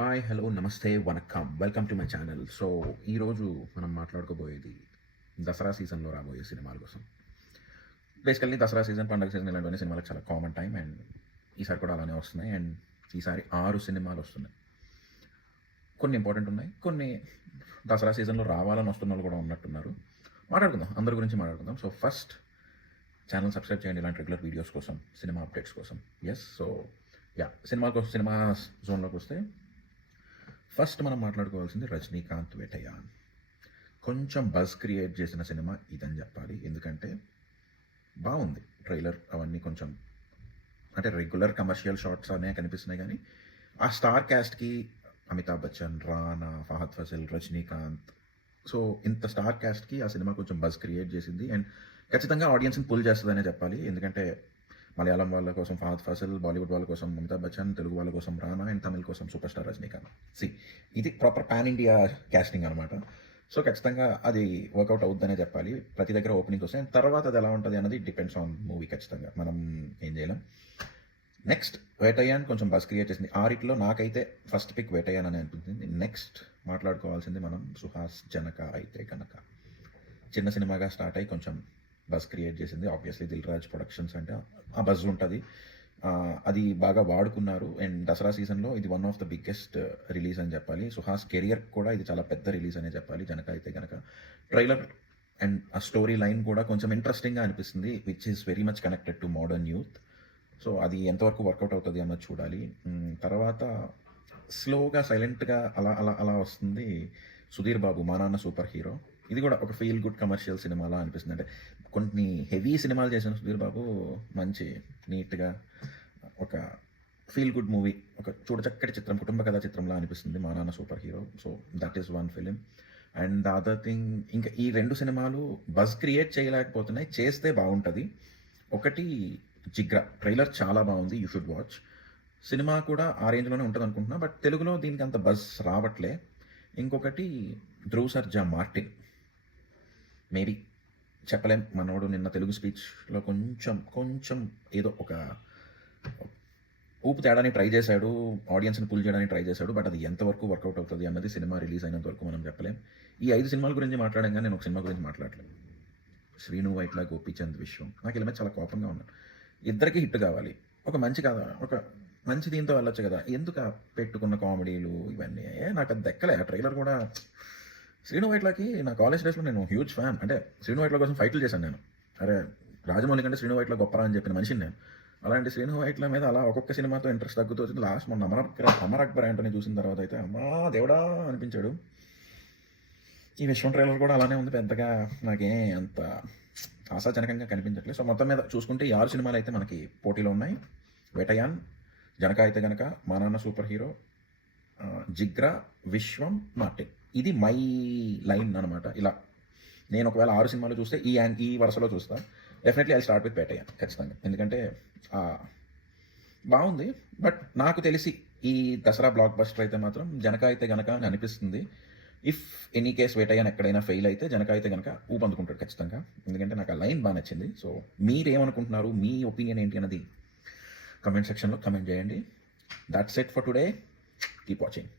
Hi, hello, నమస్తే, vanakkam. Welcome to my channel. So, ఈరోజు మనం మాట్లాడుకోబోయేది దసరా సీజన్లో రాబోయే సినిమాల కోసం. బేసికల్లీ దసరా సీజన్, పండగ సీజన్ ఇలాంటివన్నీ సినిమాలకు చాలా కామన్ టైం. అండ్ ఈసారి కూడా అలానే వస్తున్నాయి. అండ్ ఈసారి 6 సినిమాలు వస్తున్నాయి. కొన్ని ఇంపార్టెంట్ ఉన్నాయి, కొన్ని దసరా సీజన్లో రావాలని వస్తున్న వాళ్ళు కూడా ఉన్నట్టున్నారు. మాట్లాడుకుందాం, అందరి గురించి మాట్లాడుకుందాం. సో ఫస్ట్, ఛానల్ సబ్స్క్రైబ్ చేయండి ఇలాంటి రెగ్యులర్ వీడియోస్ కోసం, సినిమా అప్డేట్స్ కోసం. సో సినిమా జోన్లోకి వస్తే ఫస్ట్ మనం మాట్లాడుకోవాల్సింది రజనీకాంత్ వేటయాన్. కొంచెం బజ్ క్రియేట్ చేసిన సినిమా ఇదని చెప్పాలి. ఎందుకంటే బాగుంది ట్రైలర్, అవన్నీ కొంచెం అంటే రెగ్యులర్ కమర్షియల్ షార్ట్స్ అనే కనిపిస్తున్నాయి. కానీ ఆ స్టార్ క్యాస్ట్కి అమితాబ్ బచ్చన్, రానా, ఫహద్ ఫసల్, రజనీకాంత్, సో ఇంత స్టార్ క్యాస్ట్కి ఆ సినిమా కొంచెం బజ్ క్రియేట్ చేసింది. అండ్ ఖచ్చితంగా ఆడియన్స్ని పుల్ చేస్తుందనే చెప్పాలి. ఎందుకంటే మలయాళం వాళ్ళ కోసం ఫహద్ ఫసల్, బాలీవుడ్ వాళ్ళ కోసం అమితాబ్ బచ్చన్, తెలుగు వాళ్ళ కోసం రానా, అండ్ తమిళ కోసం సూపర్ స్టార్ రజనీకాంత్. ఇది ప్రాపర్ పాన్ ఇండియా క్యాస్టింగ్ అనమాట. సో ఖచ్చితంగా అది వర్కౌట్ అవుద్దనే చెప్పాలి. ప్రతి దగ్గర ఓపెనింగ్ వస్తాయి. అండ్ తర్వాత అది ఎలా ఉంటుంది అన్నది డిపెండ్స్ ఆన్ మూవీ. ఖచ్చితంగా మనం ఏం చేయలేం. నెక్స్ట్, వేటయాన్ కొంచెం బస్ క్రియేట్ చేసింది. ఆరిట్లో నాకైతే ఫస్ట్ పిక్ వేటయాన్ అని అనిపించింది. నెక్స్ట్ మాట్లాడుకోవాల్సింది మనం సుహాస్ జనక అయితే కనుక. చిన్న సినిమాగా స్టార్ట్ అయ్యి కొంచెం బజ్ క్రియేట్ చేసింది. ఆబ్వియస్లీ దిల్ రాజ్ ప్రొడక్షన్స్ అంటే ఆ బజ్ ఉంటుంది, అది బాగా వాడుకున్నారు. అండ్ దసరా సీజన్లో ఇది one of the biggest release అని చెప్పాలి. సుహాస్ కెరియర్ కూడా ఇది చాలా పెద్ద రిలీజ్ అనే చెప్పాలి. జనక అయితే కనుక ట్రైలర్ అండ్ ఆ స్టోరీ లైన్ కూడా కొంచెం ఇంట్రెస్టింగ్గా అనిపిస్తుంది, which is very much connected to modern youth. So అది ఎంతవరకు వర్కౌట్ అవుతుంది అన్నది చూడాలి. తర్వాత స్లోగా సైలెంట్గా అలా అలా అలా వస్తుంది సుధీర్ బాబు, మా నాన్న సూపర్ హీరో. ఇది కూడా ఒక ఫీల్ గుడ్ కమర్షియల్ సినిమాలా అనిపిస్తుంది. అంటే కొన్ని హెవీ సినిమాలు చేసిన సుధీర్ బాబు మంచి నీట్గా ఒక ఫీల్ గుడ్ మూవీ, ఒక చూడచక్కటి చిత్రం, కుటుంబ కథా చిత్రంలా అనిపిస్తుంది మా నాన్న super hero. So that is one film. And the other thing, ఇంకా ఈ 2 సినిమాలు బజ్ క్రియేట్ చేయలేకపోతున్నాయి, చేస్తే బాగుంటుంది. ఒకటి జిగ్రా, ట్రైలర్ చాలా బాగుంది, యూ షుడ్ వాచ్. సినిమా కూడా ఆ రేంజ్లోనే ఉంటుంది అనుకుంటున్నా, బట్ తెలుగులో దీనికి అంత బజ్ రావట్లే. ఇంకొకటి ధ్రువ్ సర్జా మార్టిన్, మేబీ చెప్పలేం. మనోడు నిన్న తెలుగు స్పీచ్లో కొంచెం ఏదో ఒక ఊపు తేడాన్ని ట్రై చేశాడు, ఆడియన్స్ని పుల్ చేయడానికి ట్రై చేశాడు. బట్ అది ఎంతవరకు వర్కౌట్ అవుతుంది అన్నది సినిమా రిలీజ్ అయినంత వరకు మనం చెప్పలేం. ఈ 5 సినిమాల గురించి మాట్లాడంగా నేను ఒక సినిమా గురించి మాట్లాడలేదు. శ్రీను వైట్ల, గోపీచంద్ విశ్వం. నాకు ఇలా చాలా కోపంగా ఉన్నాను. ఇద్దరికి హిట్ కావాలి, ఒక మంచి కథ, ఒక మంచి దీంతో వెళ్ళొచ్చు కదా. ఎందుకు పెట్టుకున్న కామెడీలు ఇవన్నీ నాకు అది దక్కలే. ఆ ట్రైలర్ కూడా శ్రీను వైట్లకి నా కాలేజ్ డేస్లో నేను హ్యూజ్ ఫ్యాన్. అంటే శ్రీను వైట్ల కోసం ఫైట్లు చేశాను నేను. అరే రాజమౌళి కంటే శ్రీను వైట్ల గొప్పరా అని చెప్పిన మనిషిని నేను. అలాంటి శ్రీను వైట్ల మీద అలా ఒక్కొక్క సినిమాతో ఇంట్రెస్ట్ తగ్గుతూ వచ్చింది. లాస్ట్ మొన్న అమర్ అక్బర్ యాంటోనీ చూసిన తర్వాత అయితే అమ్మా దేవుడా అనిపించాడు. ఈ విశ్వం ట్రైలర్ కూడా అలానే ఉంది, పెద్దగా నాకేం అంత ఆశాజనకంగా కనిపించట్లేదు. సో మొత్తం మీద చూసుకుంటే ఈ 6 సినిమాలు అయితే మనకి పోటీలో ఉన్నాయి. వేటయాన్, జనక అయితే కనుక, మా నాన్న సూపర్ హీరో, జిగ్రా, విశ్వం, మార్టిన్. ఇది మై లైన్ అనమాట. ఇలా నేను ఒకవేళ 6 సినిమాలు చూస్తే ఈ వరుసలో చూస్తా. Definitely I start with Vettaiyan ఖచ్చితంగా. ఎందుకంటే బాగుంది. బట్ నాకు తెలిసి ఈ దసరా బ్లాక్ బస్టర్ అయితే మాత్రం జనక అయితే గనక అని అనిపిస్తుంది. ఇఫ్ ఎనీ కేస్ వేటయాన్ ఎక్కడైనా ఫెయిల్ అయితే జనక అయితే కనుక ఊపందుకుంటాడు ఖచ్చితంగా. ఎందుకంటే నాకు ఆ లైన్ బాగా నచ్చింది. సో మీరేమనుకుంటున్నారు, మీ ఒపీనియన్ ఏంటి అన్నది కమెంట్ సెక్షన్లో కమెంట్ చేయండి. That's it for today. Keep watching.